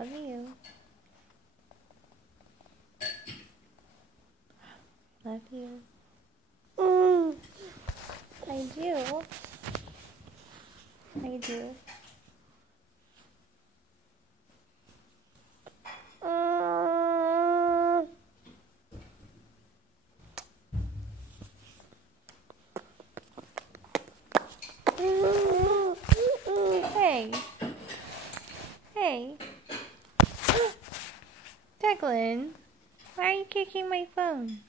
love you. Love you. I do. I do. Hey. Hey. Declan, why are you kicking my phone?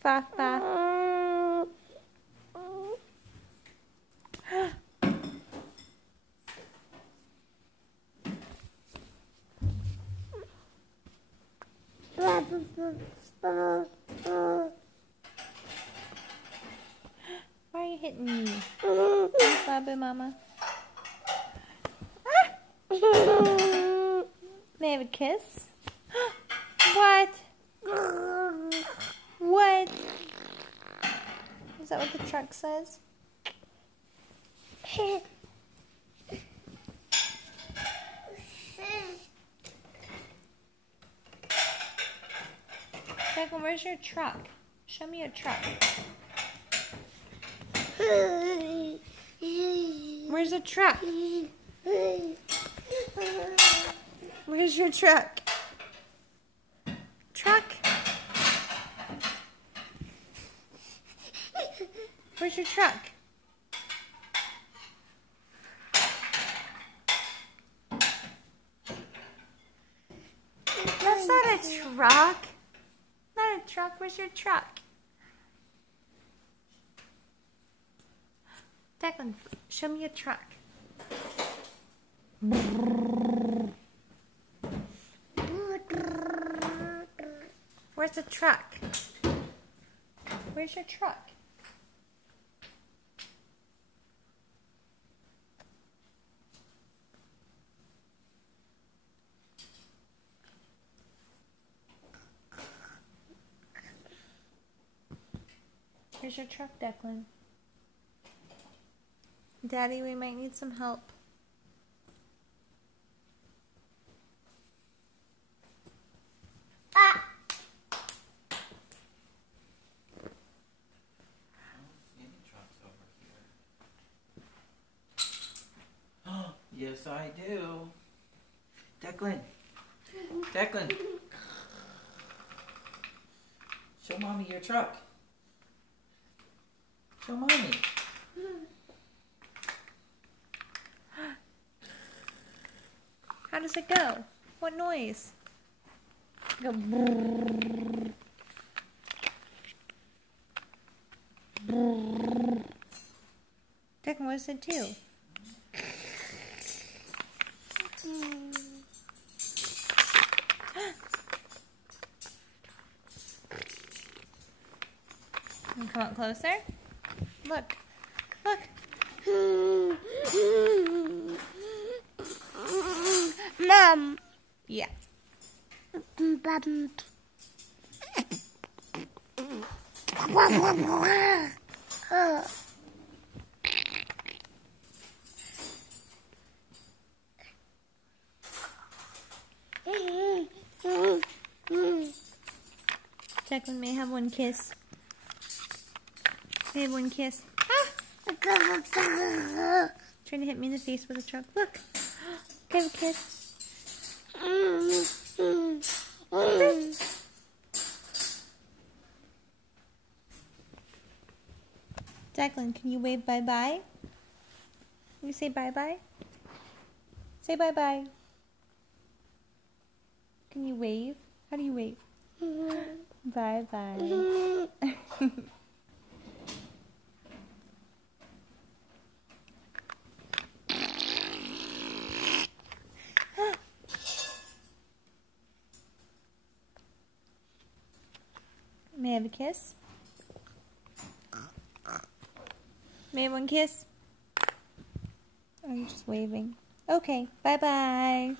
Fa fa. Why are you hitting me? Baba Mama. May I have a kiss? What? What? Is that what the truck says? Declan, where's your truck? Show me your truck. Where's the truck? Where's your truck? Truck? Where's your truck? That's not a truck. Not a truck. Where's your truck? Declan, show me your truck. Where's the truck? Where's your truck? Where's your truck, Declan? Daddy, we might need some help. Yes, I do. Declan. Declan. Show Mommy your truck. Show Mommy. How does it go? What noise? Go brrrr. Brrrr. Declan, what does it do? Come up closer. Look. Look. Mom. Yeah. Declan, may I have one kiss? May I have one kiss? Ah! Trying to hit me in the face with a truck. Look. Give a kiss. Declan, can you wave bye-bye? Can you say bye-bye? Say bye-bye. Can you wave? How do you wave? Bye-bye. May I have a kiss? May I have one kiss? Or are you just waving? Okay, bye-bye.